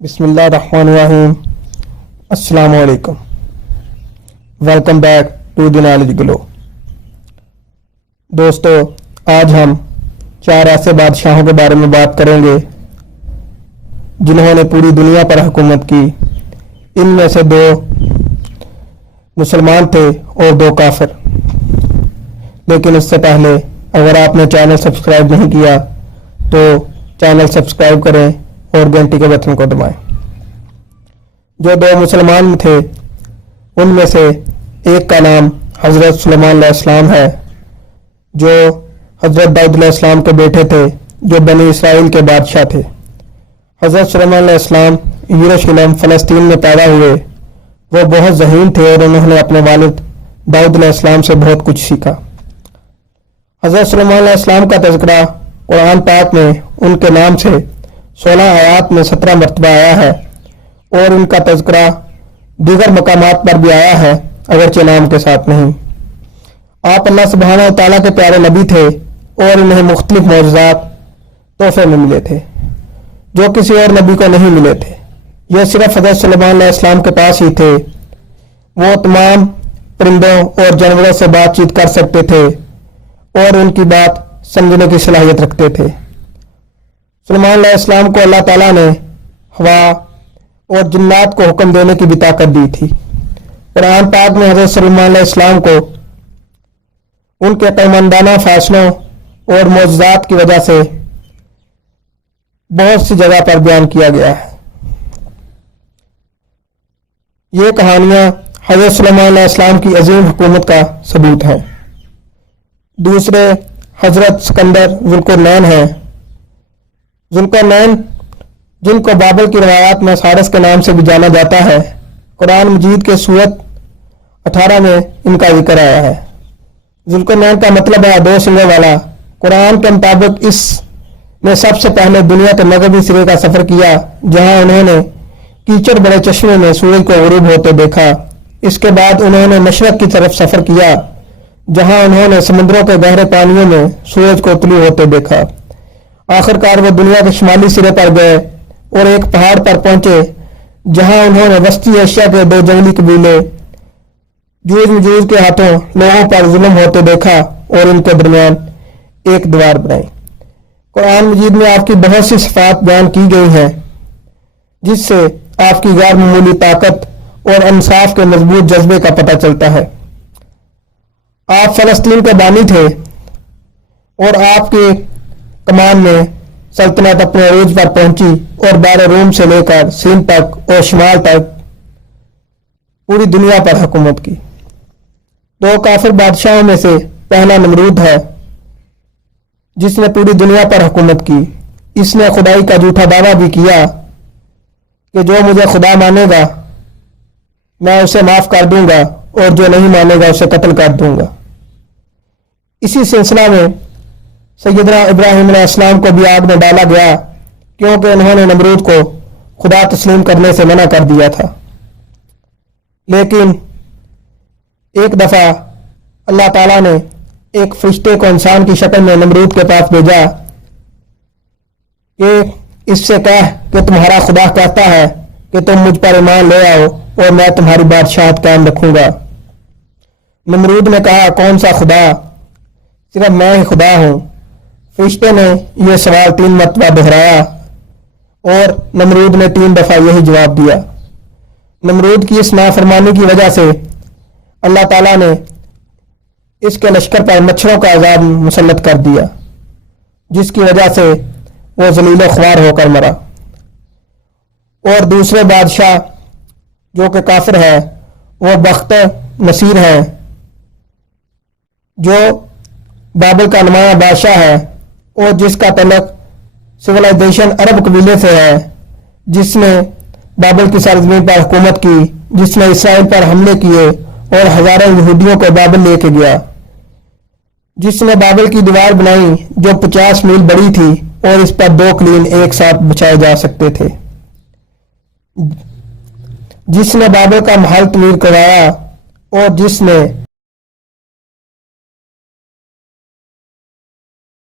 बिस्मिल्लाहिर्रहमानिर्रहीम। अस्सलामु अलैकुम। Welcome back to the knowledge glow. दोस्तों, आज हम 4 ऐसे बादशाहों के बारे में बात करेंगे जिन्होंने पूरी दुनिया पर हुकूमत की। इनमें से 2 मुसलमान थे और 2 काफिर। लेकिन इससे पहले अगर आपने चैनल सब्सक्राइब नहीं किया तो चैनल सब्सक्राइब करें और घंटी के बटन को दबाएं। जो 2 मुसलमान थे उनमें से एक का नाम हजरत सुलेमान अलैहिस्सलाम है, जो हजरत दाऊद अलैहिस्सलाम के बेटे थे, जो बनी इसराइल के बादशाह थे। हजरत सुलेमान अलैहिस्सलाम यरूशलेम फ़लस्तीन में पैदा हुए। वो बहुत ज़हीन थे और उन्होंने अपने वालिद दाऊद अलैहिस्सलाम से बहुत कुछ सीखा। हजरत सुलेमान अलैहिस्सलाम का तज़किरा कुरान पाक में उनके नाम से 16 आयात में 17 मरतबा आया है और उनका तज़किरा दीगर मकामात पर भी आया है, अगरचे नाम के साथ नहीं। आप अल्लाह सुब्हानहू व तआला के प्यारे नबी थे और इन्हें मुख्तलिफ मौजज़ात तोहफे में मिले थे जो किसी और नबी को नहीं मिले थे। यह सिर्फ हज़रत सुलेमान अलैहिस्सलाम के पास ही थे। वो तमाम परिंदों और जानवरों से बातचीत कर सकते थे और उनकी बात समझने की सलाहियत रखते थे। सुलेमान अलैहिस्सलाम को अल्लाह ताला ने हवा और जिन्नात को हुक्म देने की भी ताकत दी थी। कुरान पाक में हज़रत सुलेमान अलैहिस्सलाम को उनके क़ैमंदाना फैसलों और मौजज़ात की वजह से बहुत सी जगह पर बयान किया गया है। ये कहानियां हज़रत सुलेमान अलैहिस्सलाम की अजीम हुकूमत का सबूत है। दूसरे हज़रत सिकंदर ज़ुल्करनैन हैं। ज़ुल्करनैन, जिनको बाबल की रवायात में सारस के नाम से भी जाना जाता है, कुरान मजीद के सूरत 18 में इनका जिक्र आया है। ज़ुल्करनैन का मतलब है 2 सिरों वाला। कुरान के मुताबिक इसने सबसे पहले दुनिया के मगरबी सिरे का सफ़र किया, जहां उन्होंने कीचड़ बड़े चश्मे में सूरज को गुरूब होते देखा। इसके बाद उन्होंने मशरक की तरफ सफ़र किया, जहां उन्होंने समुद्रों के गहरे पानियों में सूरज को तुलू होते देखा। आखिरकार वो दुनिया के शुमाली सिरे पर गए और एक पहाड़ पर पहुंचे, जहां उन्होंने वस्ती एशिया के 2 जंगली कबीले जूझ मजूज के हाथों लोगों पर जुल्म होते देखा और उनके दरमियान एक दीवार बनाई। कुरान मजीद में आपकी बहुत सी सिफात बयान की गई हैं, जिससे आपकी गैर मामूली ताकत और इंसाफ के मजबूत जज्बे का पता चलता है। आप फ़लस्तीन के बानी थे और आपके कमान में सल्तनत अपने अरूज पर पहुंची और बार रोम से लेकर सिंध तक और शिमाल तक पूरी दुनिया पर हुकूमत की। 2 काफिर बादशाहों में से पहला नमरूद है, जिसने पूरी दुनिया पर हुकूमत की। इसने खुदाई का झूठा दावा भी किया कि जो मुझे खुदा मानेगा मैं उसे माफ कर दूंगा और जो नहीं मानेगा उसे कत्ल कर दूंगा। इसी सिलसिला में सैयदना इब्राहिम अलैहिस्सलाम को भी आग में डाला गया, क्योंकि उन्होंने नमरूद को खुदा तस्लीम करने से मना कर दिया था। लेकिन एक दफा अल्लाह ताला ने एक फरिश्ते को इंसान की शक्ल में नमरूद के पास भेजा कि इससे कह कि तुम्हारा खुदा कहता है कि तुम मुझ पर ईमान ले आओ और मैं तुम्हारी बादशाहत कायम रखूंगा। नमरूद ने कहा, कौन सा खुदा? सिर्फ मैं ही खुदा हूं। फरिश्ते ने यह सवाल 3 मरतबा दोहराया और नमरूद ने 3 दफा यही जवाब दिया। नमरूद की इस नाफरमानी की वजह से अल्लाह ताला ने इसके लश्कर पर मच्छरों का अजाब मुसल्लत कर दिया, जिसकी वजह से वो जलील ख्वार होकर मरा। और दूसरे बादशाह जो कि काफिर है, वो बख्त नसीर है, जो बाबल का नुमाया बादशाह है और जिसका तल्लुक सिविलाइजेशन अरब कबीले से है, जिसने बाबल की सरजमीन पर हुकूमत की, जिसने इसराइल पर हमले किए और हजारों यहूदियों को बाबल लेके गया, जिसने बाबल की दीवार बनाई जो 50 मील बड़ी थी और इस पर 2 कलीन एक साथ बिछाए जा सकते थे, जिसने बाबल का महल तमीर करवाया और जिसने